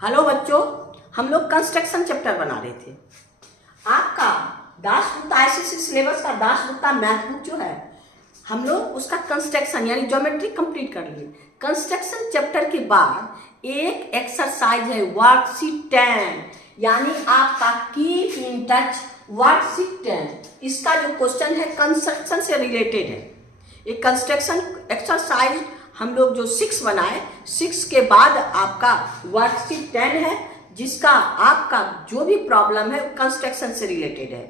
Hello बच्चों, हम लोग कंस्ट्रक्शन चैप्टर बना रहे थे। आपका दासगुप्ता आईसीएसई सिलेबस का दासगुप्ता मैथ बुक जो है, हम लोग उसका कंस्ट्रक्शन यानी ज्योमेट्री कंप्लीट कर लिए। कंस्ट्रक्शन चैप्टर के बाद एक एक्सरसाइज है वर्कशीट 10, यानी आपका कीप इन टच वर्कशीट 10। इसका जो क्वेश्चन है कंस्ट्रक्शन से रिलेटेड है। एक कंस्ट्रक्शन एक्सरसाइज हम लोग जो 6 बनाए, 6 के बाद आपका वर्कशीट 10 है, जिसका आपका जो भी प्रॉब्लम है कंस्ट्रक्शन से रिलेटेड है।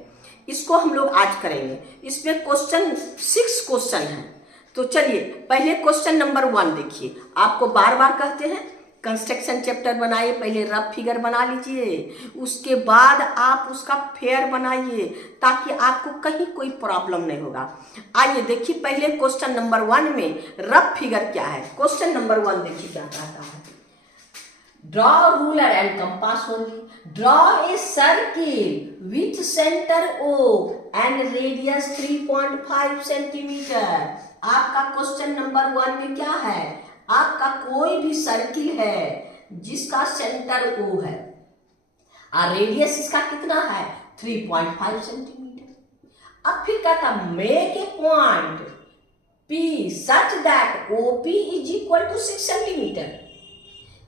इसको हम लोग आज करेंगे। इसमें क्वेश्चन 6 क्वेश्चन है। तो चलिए पहले क्वेश्चन नंबर 1 देखिए। आपको बार बार कहते हैं कंस्ट्रक्शन चैप्टर बनाइए, पहले रफ फिगर बना लीजिए, उसके बाद आप उसका फेयर बनाइए ताकि आपको कहीं कोई प्रॉब्लम नहीं होगा। आइए देखिए पहले क्वेश्चन नंबर 1 में रफ फिगर क्या है। क्वेश्चन नंबर 1 देखिए क्या कहता है। Draw ruler and compass only. Draw a circle with centre O and radius 3.5 centimetre. आपका क्वेश्चन नंबर 1 में क्या है, आपका कोई भी सर्किल है जिसका सेंटर O है और रेडियस इसका कितना है 3.5 सेंटीमीटर। अब फिर कहता make a point P such that OP is equal to 6 centimetre.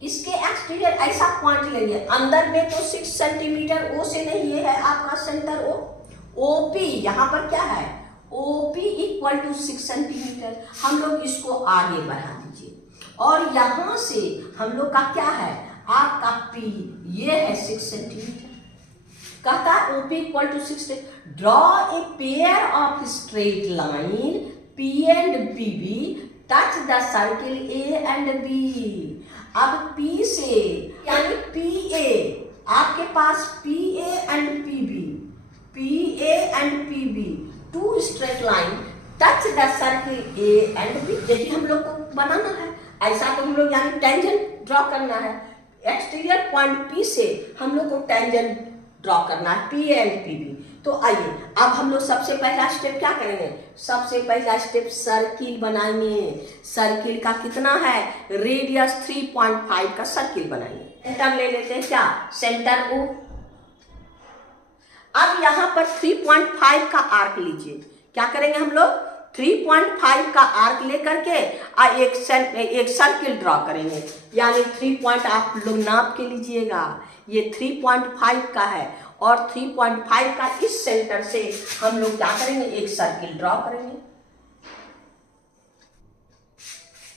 इसके एक्सटीरियर ऐसा पॉइंट लेंगे, अंदर में तो 6 सेंटीमीटर O से नहीं, ये है आपका सेंटर O। OP यहाँ पर क्या है, OP इक्वल टू 6 सेंटीमीटर। हम लोग इसको आगे बढ़ा दीजिए और यहां से हम लोग का क्या है, आपका P ये है 6 सेंटीमीटर। कहता है OP equal to 6। Draw a pair of straight line P and PB touch the circle A and B। अब P से यानी PA, आपके पास PA and PB, two straight line touch the circle A and B। देखिए हम लोग को बनाना है ऐसा, तो हम लोग यानी टेंजेंट ड्रॉ करना है। एक्सटीरियर पॉइंट P से हम लोग को टेंजेंट ड्रॉ करना है P एंड PB। तो आइए अब हम लोग सबसे पहला स्टेप क्या करेंगे, सबसे पहला स्टेप सर्किल बनाएंगे। सर्किल का कितना है, रेडियस 3.5 का सर्किल बनाएंगे। सेंटर ले लेते हैं, क्या सेंटर O। अब यहां पर 3.5 का आर्क लीजिए। क्या करेंगे हम लोग, 3.5 का आर्क लेकर के एक सर्किल ड्रॉ करेंगे। यानी 3 पॉइंट आप लोग नाप के लीजिएगा, ये 3.5 का है और 3.5 का इस सेंटर से हम लोग क्या करेंगे, एक सर्किल ड्रॉ करेंगे।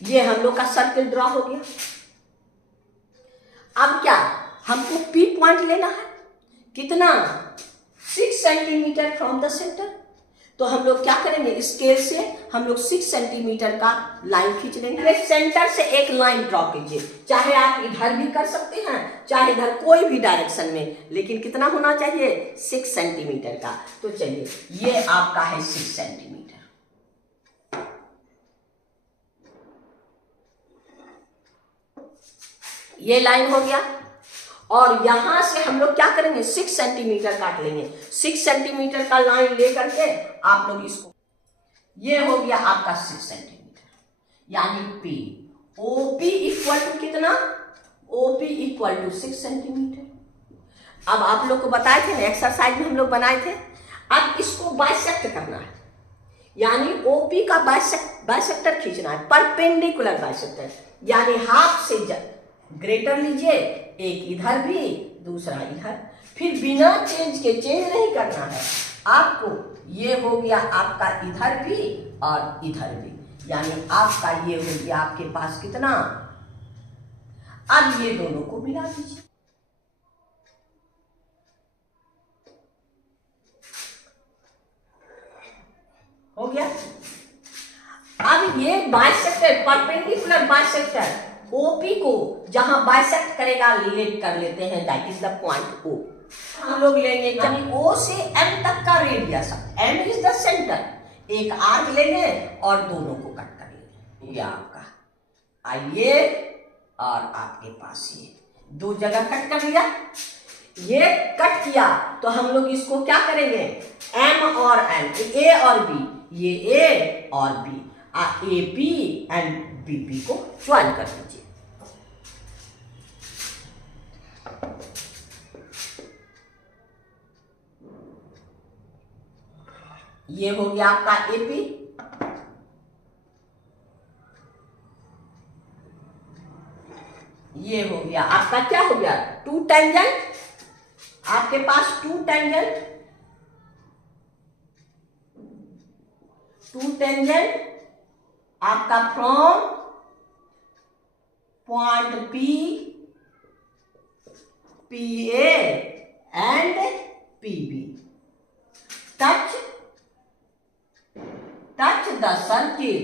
ये हम लोग का सर्किल ड्रॉ हो गया। अब क्या हमको P पॉइंट लेना है, कितना 6 सेंटीमीटर फ्रॉम द सेंटर। तो हम लोग क्या करेंगे, स्केल से हम लोग 6 सेंटीमीटर का लाइन खींच लेंगे। सेंटर से एक लाइन ड्रॉ कीजिए, चाहे आप इधर भी कर सकते हैं चाहे इधर, कोई भी डायरेक्शन में, लेकिन कितना होना चाहिए 6 सेंटीमीटर का। तो चलिए ये आपका है 6 सेंटीमीटर। ये लाइन हो गया और यहां से हम लोग क्या करेंगे 6 सेंटीमीटर काट लेंगे। 6 सेंटीमीटर का लाइन लेकर के आप लोग इसको, ये हो गया आपका 6 सेंटीमीटर, यानी P OP इक्वल टू कितना, OP इक्वल टू 6 सेंटीमीटर। अब आप लोग को बताए थे ना एक्सरसाइज में हम लोग बनाए थे। अब इसको बाइसेक्ट करना है, यानी OP का बाइसेक्टर खींचना है, परपेंडिकुलर बाइसेक्टर, यानी हाफ से ग्रेटर लीजिए, एक इधर भी दूसरा इधर, फिर बिना चेंज के, चेंज नहीं करना है आपको। ये हो गया आपका इधर भी और इधर भी, यानी आपका ये हो गया आपके पास कितना। अब ये दोनों को मिला दीजिए, हो गया। अब ये बाइसेक्टर, परपेंडिकुलर बाइसेक्टर OP को जहां बाइसेक्ट करेगा लेट कर लेते हैं, that is the point O। हम लोग लेंगे यानी O से M तक का radius, M is the centre. एक आर्क लेंगे और दोनों को कट कर लेंगे। ये आपका आइए और आपके पास ये दो जगह कट कर लिया, ये कट किया तो हम लोग इसको क्या करेंगे, M और N, A और B, ये A और B, AP एंड BP को ज्वाइन कर दीजिए। ये हो गया आपका एपी, ये हो गया आपका क्या हो गया, टू टेंजेंट, आपके पास टू टेंजेंट आपका from point P, P A and P B, touch the circle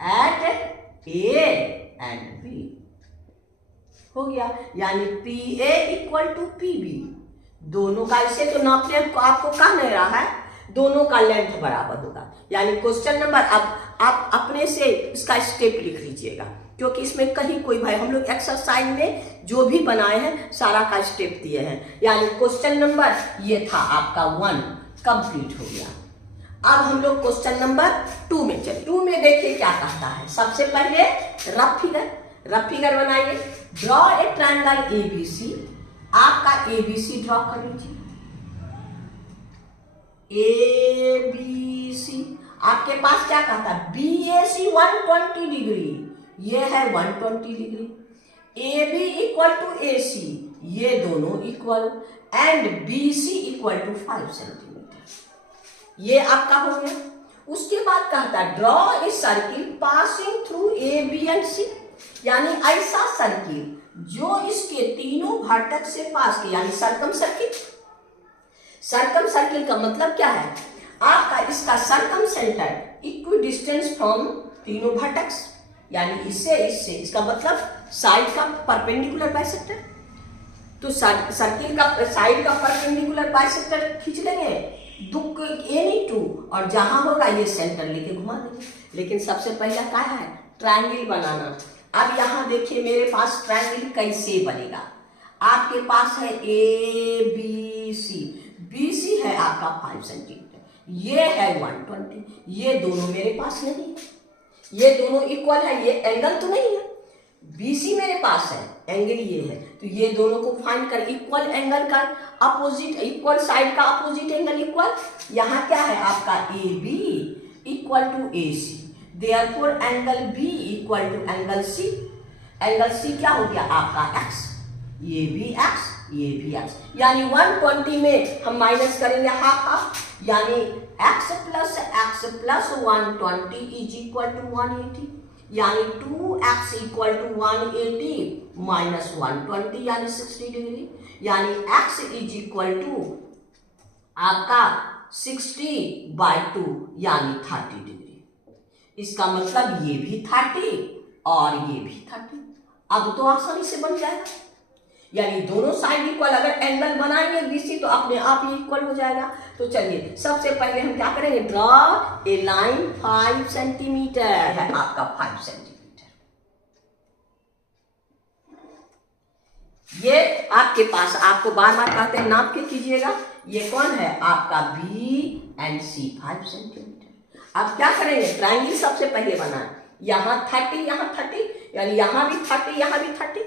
at A and B, हो गया। यानी P A equal to P B, दोनों का, इसे तो नापने को आपको कह नहीं रहा है, दोनों का लेंथ बराबर होगा। यानी क्वेश्चन नंबर, अब आप अपने से इसका स्टेप लिख लीजिएगा, क्योंकि इसमें कहीं कोई भाई, हम लोग एक्सरसाइज में जो भी बनाए हैं सारा का स्टेप दिए हैं। यानी क्वेश्चन नंबर ये था आपका 1 कंप्लीट हो गया। अब हम लोग क्वेश्चन नंबर 2 में चले। 2 में देखिए क्या कहता है। सबसे पहले रफ फिगर बनाइए। ड्रॉ ए ट्रायंगल एबीसी, आपका एबीसी ड्रॉ कर लीजिए। एबीसी आपके पास क्या कहता है, बीएसी 120 डिग्री, ये है 120 degree. AB equal to AC, ये दोनों equal, and BC equal to 5 centimetre, ये आपका हो गया। उसके बाद कहता है draw a circle passing through AB and C, यानी ऐसा सर्किल जो इसके तीनों वर्टेक्स से पास किया, यानी सर्कम सर्किल। सर्कम सर्किल का मतलब क्या है, आपका इसका circum centre equi distance from तीनों वर्टेक्स, यानी इससे इसका मतलब साइड का परपेंडिकुलर बाइसेक्टर। तो सर्किल का साइड का परपेंडिकुलर बाइसेक्टर खींच लेंगे, दुख एनी टू, और जहां होगा ये सेंटर लेके घुमा देंगे। लेकिन सबसे पहला क्या है, ट्रायंगल बनाना। अब यहां देखिए मेरे पास ट्रायंगल कैसे बनेगा। आपके पास है ए बी सी, BC है आपका 5 सेंटीमीटर, ये है 120, ये दोनों मेरे पास नहीं है, ये दोनों इक्वल है, ये एंगल तो नहीं है। BC मेरे पास है, एंगल ये है, तो ये दोनों को फाइंड कर, इक्वल एंगल का अपोजिट, इक्वल साइड का अपोजिट एंगल इक्वल। यहाँ क्या है आपका AB equal to AC, therefore angle B equal to angle C। Angle C क्या हो गया आपका X, ये भी X, ये भी X, यानी 120 में हम माइनस करेंगे हाफ हाफ, यानी x plus 120 is equal to 180, यानी 2x इक्वल टू 180 माइनस 120 यानी 60 डिग्री, यानी x इज इक्वल टू आपका 60/2 यानी 30 डिग्री। इसका मतलब ये भी 30 और ये भी 30। अब तो आसानी से बन जाएगा, यानी दोनों साइड इक्वल। अगर एंगल बनाएंगे BC तो अपने आप ही इक्वल हो जाएगा। तो चलिए सबसे पहले हम क्या करेंगे, ड्रॉ ए लाइन 5 सेंटीमीटर है आपका 5 सेंटीमीटर। ये आपके पास, आपको बार बार कहते हैं नाप के कीजिएगा। ये कौन है आपका B एंड C 5 सेंटीमीटर। अब क्या करेंगे, ट्रायंगल सबसे पहले बनाए। यहाँ 30, यहाँ 30, यानी यहाँ भी 30, यहाँ भी 30।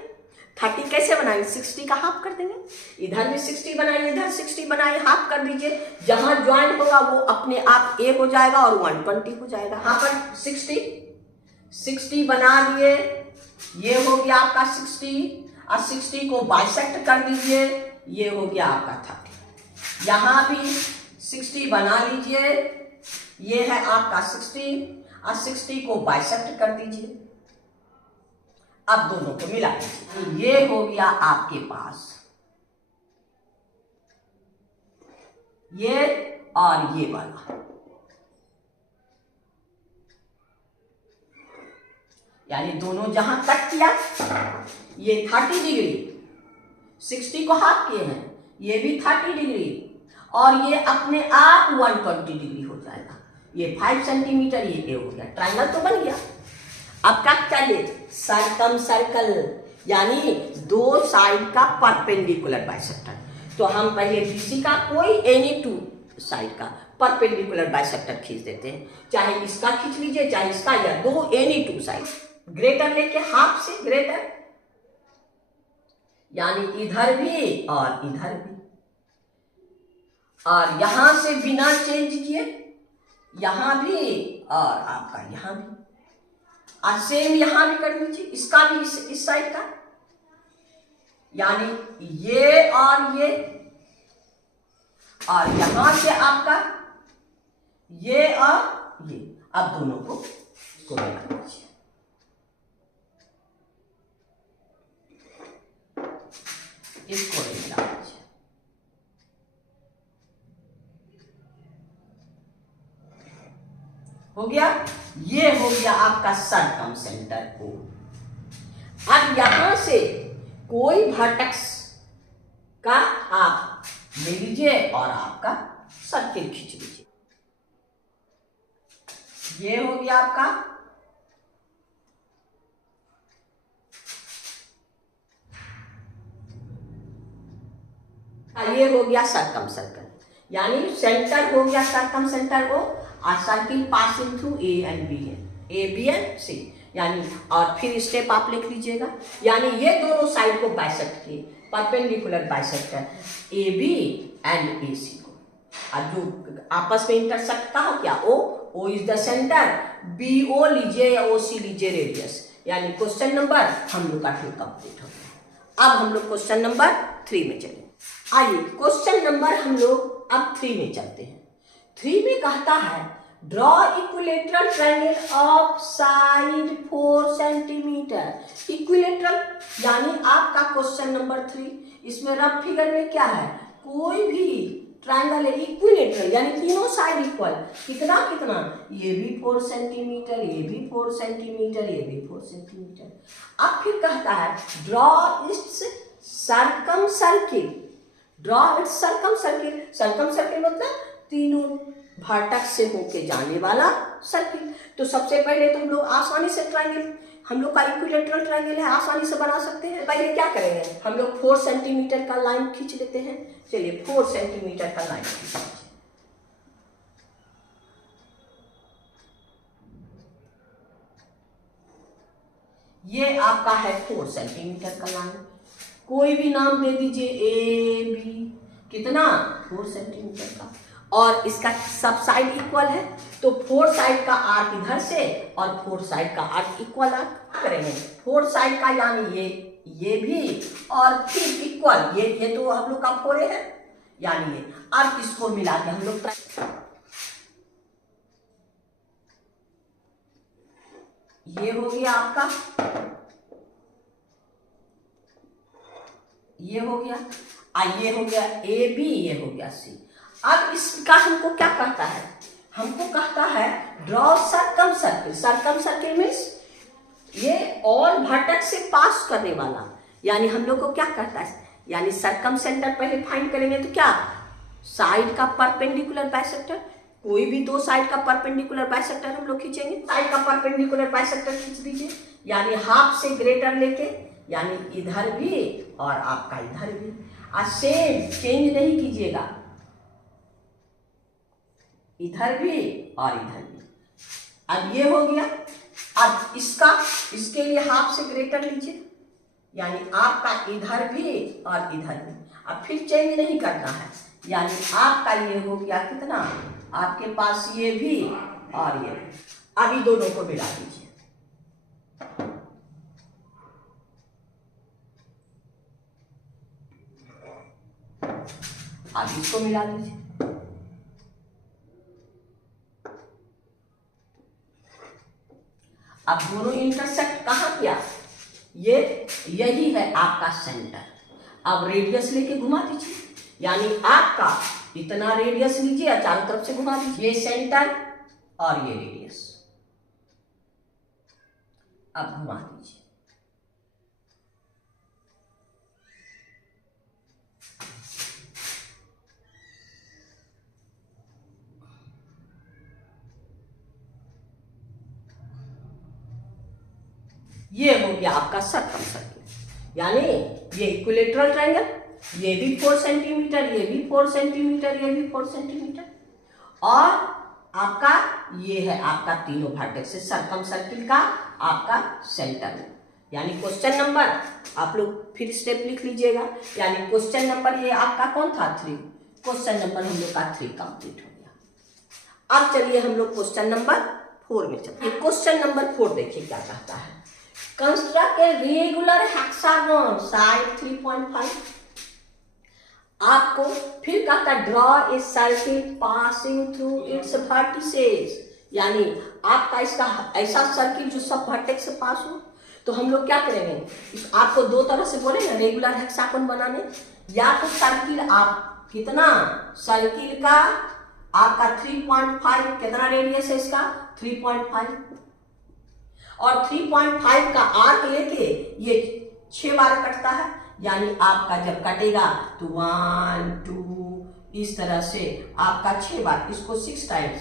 30 कैसे बनाएंगे, 60 का हाफ कर देंगे, इधर भी 60 बनाइए, इधर 60 बनाइए, हाफ कर दीजिए। जहां ज्वाइंट होगा वो अपने आप एक हो जाएगा और 120 हो जाएगा। यहाँ पर 60 बना दिए, ये हो गया आपका 60, और 60 को बाइसेक्ट कर दीजिए, ये हो गया आपका 30। यहाँ भी 60 बना लीजिए, ये है आपका 60, और 60 को बाइसेक्ट कर दीजिए। अब दोनों को मिला लीजिए, ये हो गया आपके पास ये और ये वाला, यानी दोनों जहां कट किया, ये 30 डिग्री, 60 को हाफ किए हैं, ये भी 30 डिग्री, और ये अपने आप 120 डिग्री हो जाएगा। ये 5 सेंटीमीटर ये हो गया, ट्रायंगल तो बन गया। अब क्या चाहिए, सर्कम सर्कल, यानी दो साइड का परपेंडिकुलर बाइसेक्टर। तो हम पहले BC का कोई एनी टू साइड का परपेंडिकुलर बाइसेक्टर खींच देते हैं, चाहे इसका खींच लीजिए चाहे इसका, या दो एनी टू साइड, ग्रेटर लेके हाफ से ग्रेटर, यानी इधर भी और इधर भी। और यहां से बिना चेंज किए यहां भी और आपका यहां भी, और सेम यहां भी कर दीजिए, इसका भी इस साइड का, यानी ये और यहां से आपका ये और ये, अब दोनों को मिला दीजिए। इसको मिला दीजिए। हो गया, ये हो गया आपका सरकम सेंटर कोण। अब यहां से कोई वर्टेक्स का आप ले लीजिए और आपका सर्किल खींच लीजिए। ये हो गया आपका ये हो गया सरकम सर्कल, यानी सेंटर हो गया सरकम सेंटर को, और circle passing through A and B है, ए बी एंड सी, यानी और फिर स्टेप आप लिख लीजिएगा, यानी ये दोनों साइड को बाइसेक्ट किए, परपेंडिकुलर बाइसेक्ट है ए बी एंड ए सी को, और जो आपस में इंटरसेक्ट कहा क्या, O is the centre, B O लीजिए या ओ सी लीजिए रेडियस, यानी क्वेश्चन नंबर हम लोग का 2 कंप्लीट हो गया। अब हम लोग क्वेश्चन नंबर 3 में चलें। आइए क्वेश्चन नंबर हम लोग अब 3 में चलते हैं। 3 में कहता है draw equilateral triangle of side 4 centimetre. Equilateral यानी आपका क्वेश्चन नंबर 3, इसमें रफ फिगर में क्या है, कोई भी ट्रायंगल है इक्विलेटरल, यानी तीनों साइड इक्वल, कितना कितना, ये भी 4 सेंटीमीटर, ये भी 4 सेंटीमीटर, ये भी 4 सेंटीमीटर। अब फिर कहता है draw it's circum circle, draw it's circum circle, circum circle मतलब तीनों वर्टेक्स से होके जाने वाला सर्किल। तो सबसे पहले तो हम लोग आसानी से ट्रायंगल, हम लोग का इक्विलेटरल ट्रायंगल है, आसानी से बना सकते हैं। पहले क्या करेंगे, हम लोग 4 सेंटीमीटर का लाइन खींच लेते हैं। चलिए 4 सेंटीमीटर का लाइन खींच लीजिए। ये आपका है 4 सेंटीमीटर का लाइन, कोई भी नाम दे दीजिए, ए बी, कितना 4 सेंटीमीटर का, और इसका सब साइड इक्वल है, तो 4 साइड का आर्क इधर से और 4 साइड का आर्क इक्वल आर्क करेंगे। 4 साइड का यानी ये भी और फिर इक्वल, ये तो हम लोग का 4 है, यानी ये, अब इसको मिला के हम लोग ये हो गया आपका, ये हो गया, ये हो गया ए बी, ये हो गया सी। अब इसका हमको क्या कहता है, हमको कहता है draw circum circle. Circum circle means ये ऑल वर्टेक्स से पास करने वाला, यानी हम लोग को क्या कहता है, यानी सर्कम सेंटर पहले फाइंड करेंगे तो क्या, साइड का परपेंडिकुलर बाइसेक्टर, कोई भी 2 साइड का परपेंडिकुलर बाइसेक्टर हम लोग खींचेंगे। साइड का परपेंडिकुलर बाइसेक्टर खींच दीजिए, यानी हाफ से ग्रेटर लेके, यानी इधर भी और आपका इधर भी, और सेम चेंज नहीं कीजिएगा, इधर भी और इधर भी। अब ये हो गया, अब इसके लिए हाफ से ग्रेटर लीजिए, यानी आपका इधर भी और इधर भी, अब फिर चेंज नहीं करना है, यानी आपका ये हो गया कितना, आपके पास ये भी और ये भी। अभी दोनों को मिला दीजिए, अब इसको मिला दीजिए, अब दोनों इंटरसेक्ट कहाँ किया, यही है आपका सेंटर। अब रेडियस लेके घुमा दीजिए, यानी आपका इतना रेडियस लीजिए और चारों तरफ से घुमा दीजिए, ये सेंटर और ये रेडियस, अब घुमा दीजिए। ये हो गया आपका सर्कम सर्किल, यानी ये इक्विलेटरल ट्रायंगल, ये भी 4 सेंटीमीटर, ये भी 4 सेंटीमीटर, ये भी 4 सेंटीमीटर, और आपका ये है आपका तीनों वर्टेक्स से सर्कम सर्किल का आपका सेंटर, यानी क्वेश्चन नंबर आप लोग फिर स्टेप लिख लीजिएगा, यानी क्वेश्चन नंबर ये आपका कौन था 3, क्वेश्चन नंबर हम लोग का 3 कंप्लीट हो गया। अब चलिए हम लोग क्वेश्चन नंबर 4 में चलते हैं। क्वेश्चन नंबर 4 देखिए क्या कहता है, construct a regular hexagon side 3.5। आपको फिर कहता है draw a circle passing through it's vertices, यानी आपका इसका ऐसा सर्किल जो सब वर्टेक्स से पास हो। तो हम लोग क्या करेंगे, आपको दो तरह से बोले ना रेगुलर हेक्सागन बनाने, या तो सर्किल आप कितना, सर्किल का आपका 3.5 कितना रेडियस है इसका 3.5, और 3.5 का आर्क लेके ये 6 बार कटता है, यानी आपका जब कटेगा तो 1 2 इस तरह से आपका 6 बार, इसको 6 टाइम्स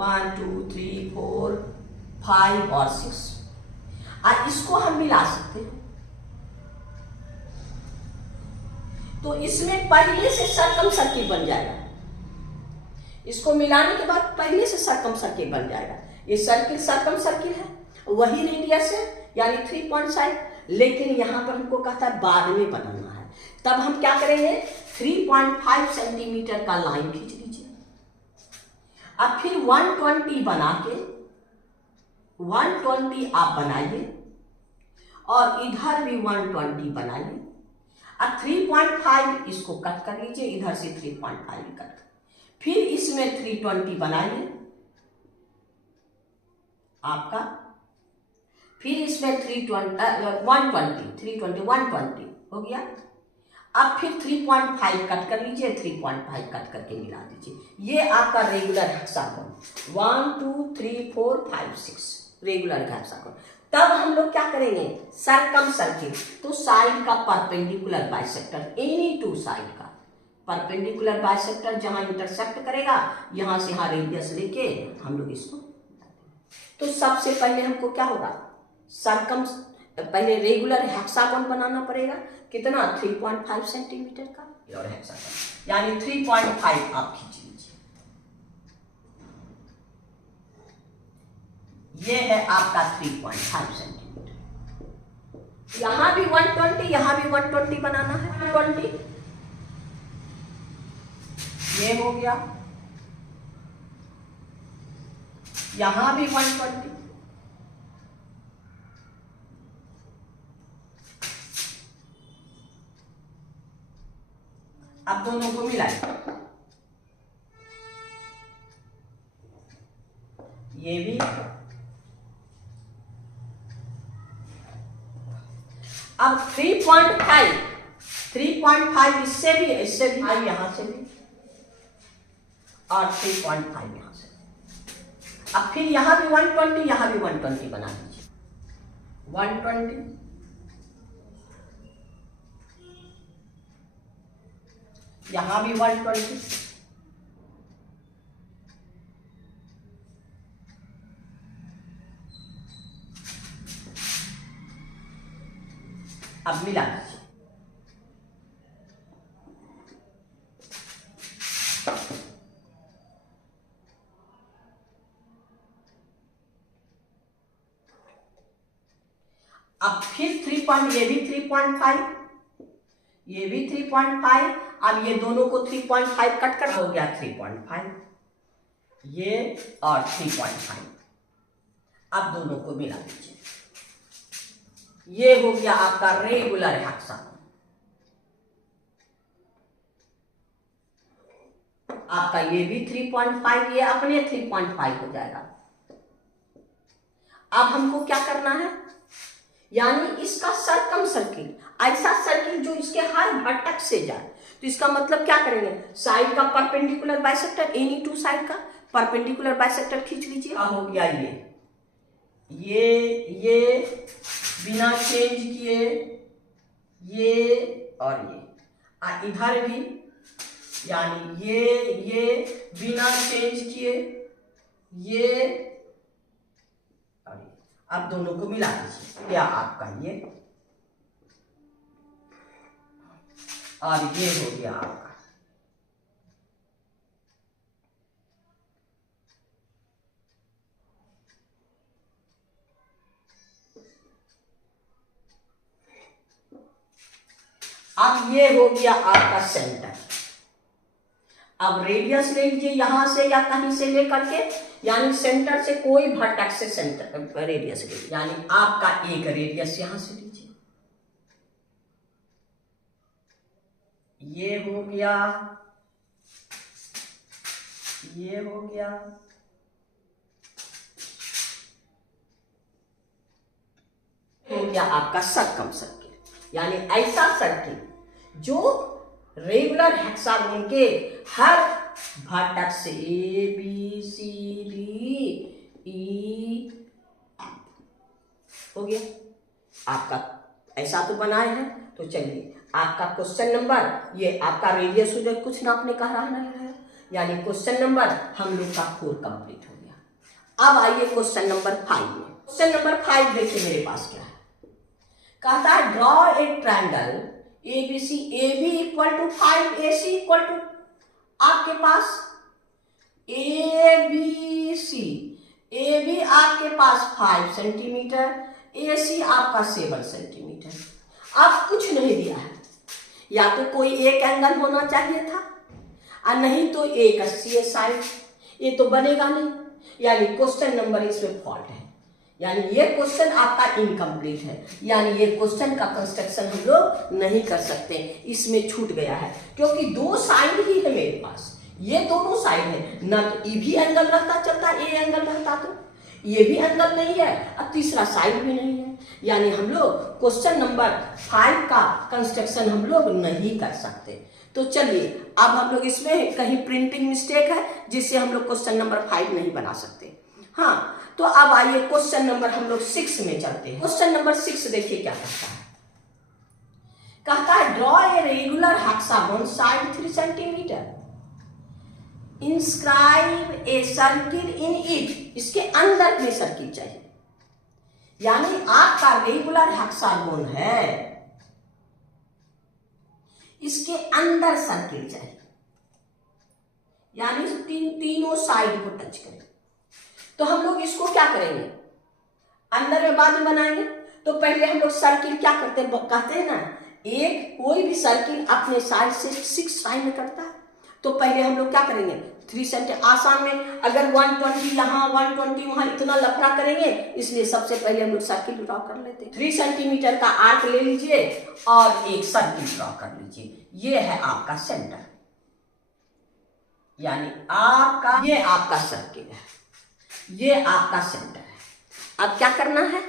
1 2 3 4 5 और 6, और इसको हम मिला सकते हैं। तो इसमें पहले से सर्कम सर्किल बन जाएगा, इसको मिलाने के बाद पहले से सर्कम सर्किल बन जाएगा। ये सर्किल सर्कम सर्किल है, वही रेडियस है यानी 3.5, लेकिन यहां पर हमको कहता है बाद में बनाना है। तब हम क्या करेंगे, 3.5 सेंटीमीटर का लाइन खींच लीजिए, अब फिर 120 बना के 120 आप बनाइए, और इधर भी 120 बनाइए, अब 3.5 इसको कट कर लीजिए, इधर से 3.5 कट, फिर इसमें 320 बनाइए आपका, फिर इसमें 120 हो गया। अब फिर 3.5 कट कर लीजिए, 3.5 कट करके मिला दीजिए, ये आपका रेगुलर हेक्सागन 1 2 3 4 5 6 रेगुलर हेक्सागन। तब हम लोग क्या करेंगे, सर्कम सर्किल, तो साइड का perpendicular bisector, any two side का परपेंडिकुलर बाइसेक्टर जहां इंटरसेक्ट करेगा, यहां से यहां रेडियस लेके हम लोग इसको, तो सबसे पहले हमको क्या होगा, सर्कम पहले रेगुलर हेक्सागन बनाना पड़ेगा, कितना 3.5 सेंटीमीटर का और हेक्सागन, यानी 3.5 आप खींच लीजिए, ये है आपका 3.5 सेंटीमीटर। यहां भी 120, यहां भी 120 बनाना है, 120 ये हो गया, यहां भी 120, अब दोनों को मिलाएं, ये भी, अब 3.5 इससे भी यहां से भी, और 3.5 यहां से, अब फिर यहां भी 120, यहां भी 120 बना दीजिए, 120 यहां भी 120, अब मिला दीजिए, अब फिर ये भी 3.5, ये भी 3.5, अब ये दोनों को 3.5 कट कर हो गया 3.5, ये और 3.5, अब दोनों को मिला दीजिए, ये हो गया आपका रेगुलर हेक्सागन। आपका ये भी 3.5, ये अपने 3.5 हो जाएगा। अब हमको क्या करना है, यानी इसका सर्कम सर्किल, ऐसा सर्किल जो इसके हर घटक से जाए, तो इसका मतलब क्या करेंगे, साइड का perpendicular bisector, any two side का परपेंडिकुलर बाइसेक्टर खींच लीजिए, अब हो गया ये बिना चेंज किए, ये और ये, इधर भी, यानी ये बिना चेंज किए, ये और ये, अब दोनों को मिला दीजिए, क्या आपका ये और ये हो गया आपका, अब ये हो गया आपका सेंटर। अब रेडियस ले लीजिए यहां से या कहीं से लेकर के, यानी सेंटर से कोई वर्टेक्स से सेंटर रेडियस ले लीजिए, यानी आपका एक रेडियस यहां से लीजिए, ये हो गया, ये हो गया, हो गया आपका सर्कम सर्किल, यानी ऐसा सर्किल जो रेगुलर हेक्सागोन के हर वर्टेक्स से A B C D E हो गया आपका, ऐसा तो बनाए हैं। तो चलिए आपका क्वेश्चन नंबर, ये आपका रेडियस उधर कुछ नापने का रहा नहीं है, यानी क्वेश्चन नंबर हम लोग का 4 कंप्लीट हो गया। अब आइए क्वेश्चन नंबर 5 में। क्वेश्चन नंबर 5 देखिए मेरे पास क्या है, कहता है draw a triangle ABC, AB equal to 5, AC equal to, आपके पास ABC, AB आपके पास 5 सेंटीमीटर, AC आपका 7 सेंटीमीटर। अब कुछ नहीं दिया है, या तो कोई एक एंगल होना चाहिए था और नहीं तो एक 80 साइड, ये तो बनेगा नहीं, यानी क्वेश्चन नंबर इसमें फॉल्ट है, यानी ये क्वेश्चन आपका इनकम्प्लीट है, यानी ये क्वेश्चन का कंस्ट्रक्शन हम लोग नहीं कर सकते, इसमें छूट गया है, क्योंकि 2 साइड ही है मेरे पास, ये दोनों साइड है ना, तो ये भी एंगल रहता चलता, ये एंगल रहता तो ये भी एंगल नहीं है और तीसरा साइड भी नहीं है, यानी हम लोग क्वेश्चन नंबर 5 का कंस्ट्रक्शन हम लोग नहीं कर सकते। तो चलिए अब हम लोग इसमें कहीं प्रिंटिंग मिस्टेक है जिससे हम लोग क्वेश्चन नंबर 5 नहीं बना सकते। हाँ, तो अब आइए क्वेश्चन नंबर हम लोग 6 में चलते हैं। क्वेश्चन नंबर 6 देखिए क्या कहता है, कहता है draw a regular hexagon side 3 centimetre, inscribe a circle in it, इसके अंदर में सर्किल चाहिए, यानी आपका रेगुलर हेक्सागोन है, इसके अंदर सर्किल चाहिए, यानी तीनों साइड को टच करें। तो हम लोग इसको क्या करेंगे, अंदर में बाद में बनाएंगे। तो पहले हम लोग सर्किल क्या करते हैं, कहते हैं ना, एक कोई भी सर्किल अपने साइड से 6 साइड में करता है, तो पहले हम लोग क्या करेंगे 3 सेंटीमीटर, आसान में अगर 120 यहाँ 120 वहां इतना लफड़ा करेंगे, इसलिए सबसे पहले हम लोग सर्किल ड्रॉ कर लेते हैं। 3 सेंटीमीटर का आर्क ले लीजिए और एक सर्किल ड्रॉ कर लीजिए, ये है आपका सेंटर, यानी आपका ये आपका सर्किल है, ये आपका सेंटर है। अब क्या करना है,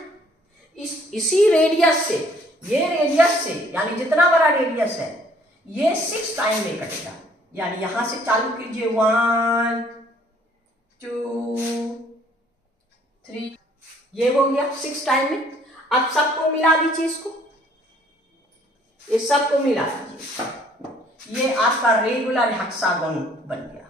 इसी रेडियस से, ये रेडियस से, यानी जितना बड़ा रेडियस है ये 6 टाइम में कटेगा, यानी यहां से चालू कीजिए 1 2 3, ये हो गया 6 टाइम में। अब सबको मिला दीजिए, इसको ये सबको मिला दीजिए, ये आपका रेगुलर हेक्सागोन बन गया।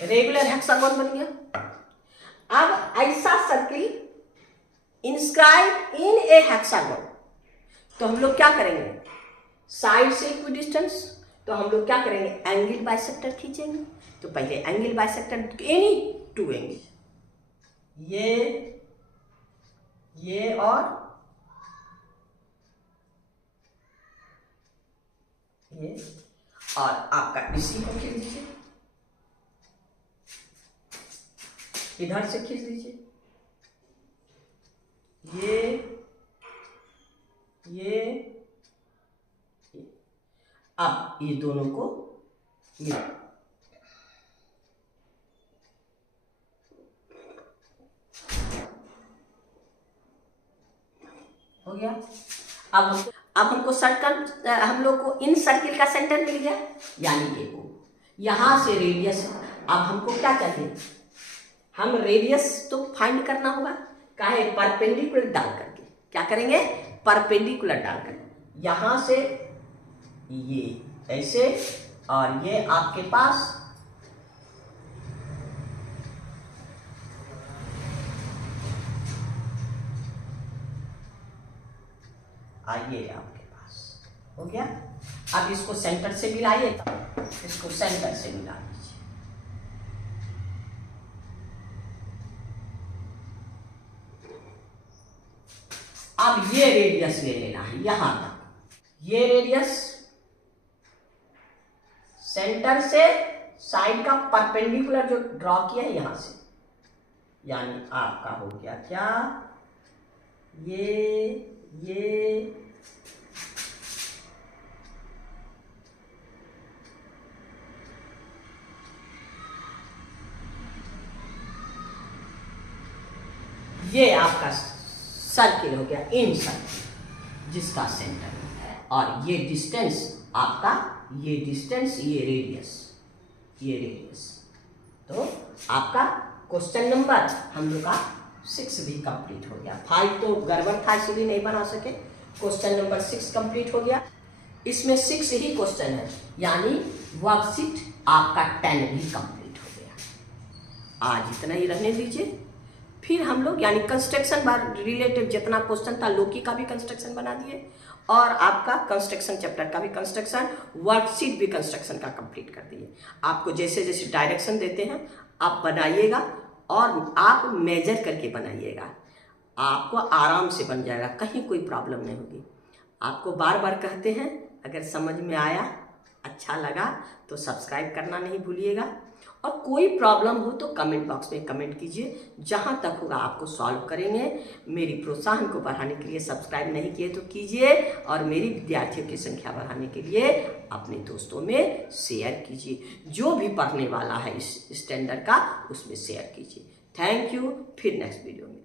रेगुलर हेक्सागोन बन गया। अब ऐसा circle inscribe in A hexagon, तो हम लोग क्या करेंगे, साइड से इक्विडिस्टेंस, तो हम लोग क्या करेंगे एंगल बाइसेक्टर खींचेंगे। तो पहले एंगल बाइसेक्टर एनी 2 एंगल, ये और ये, और आपका इसी को खींच दीजिए, इधर से खींच दीजिए, ये अब ये दोनों को मिला, हो गया। अब हमको सर्कल, हम लोग को इन सर्किल का सेंटर मिल गया, यानी ये को यहां से रेडियस। अब हमको क्या चाहिए, हम रेडियस तो फाइंड करना होगा, काहे परपेंडिकुलर डाल करके, क्या करेंगे परपेंडिकुलर डाल करके, यहां से ये ऐसे, और ये आपके पास आइए आपके पास हो गया। अब इसको सेंटर से मिलाइए, इसको सेंटर से मिला लीजिए। अब ये रेडियस ले लेना है यहां तक, ये रेडियस सेंटर से साइड का परपेंडिकुलर जो ड्रॉ किया है यहां से, यानी आपका हो गया क्या, ये आपका सर्किल हो गया, इन सर्किल जिसका सेंटर है, और ये डिस्टेंस आपका, ये डिस्टेंस, ये रेडियस। तो आपका क्वेश्चन नंबर हम लोग का 6 भी कंप्लीट हो गया। 5 तो गड़बड़ था इसलिए नहीं बना सके। क्वेश्चन नंबर 6 कंप्लीट हो गया। इसमें 6 ही क्वेश्चन है, यानी वर्कशीट आपका 10 भी कंप्लीट हो गया। आज इतना ही रहने दीजिए, फिर हम लोग यानी कंस्ट्रक्शन रिलेटेड जितना क्वेश्चन था, लोकी का भी कंस्ट्रक्शन बना दिए और आपका कंस्ट्रक्शन चैप्टर का भी कंस्ट्रक्शन, वर्कशीट भी कंस्ट्रक्शन का कंप्लीट कर दिए। आपको जैसे जैसे डायरेक्शन देते हैं आप बनाइएगा और आप मेजर करके बनाइएगा, आपको आराम से बन जाएगा, कहीं कोई प्रॉब्लम नहीं होगी। आपको बार बार कहते हैं, अगर समझ में आया, अच्छा लगा तो सब्सक्राइब करना नहीं भूलिएगा, और कोई प्रॉब्लम हो तो कमेंट बॉक्स में कमेंट कीजिए, जहाँ तक होगा आपको सॉल्व करेंगे। मेरी प्रोत्साहन को बढ़ाने के लिए सब्सक्राइब नहीं किए तो कीजिए, और मेरी विद्यार्थियों की संख्या बढ़ाने के लिए अपने दोस्तों में शेयर कीजिए। जो भी पढ़ने वाला है इस स्टैंडर्ड का उसमें शेयर कीजिए। थैंक यू, फिर नेक्स्ट वीडियो में।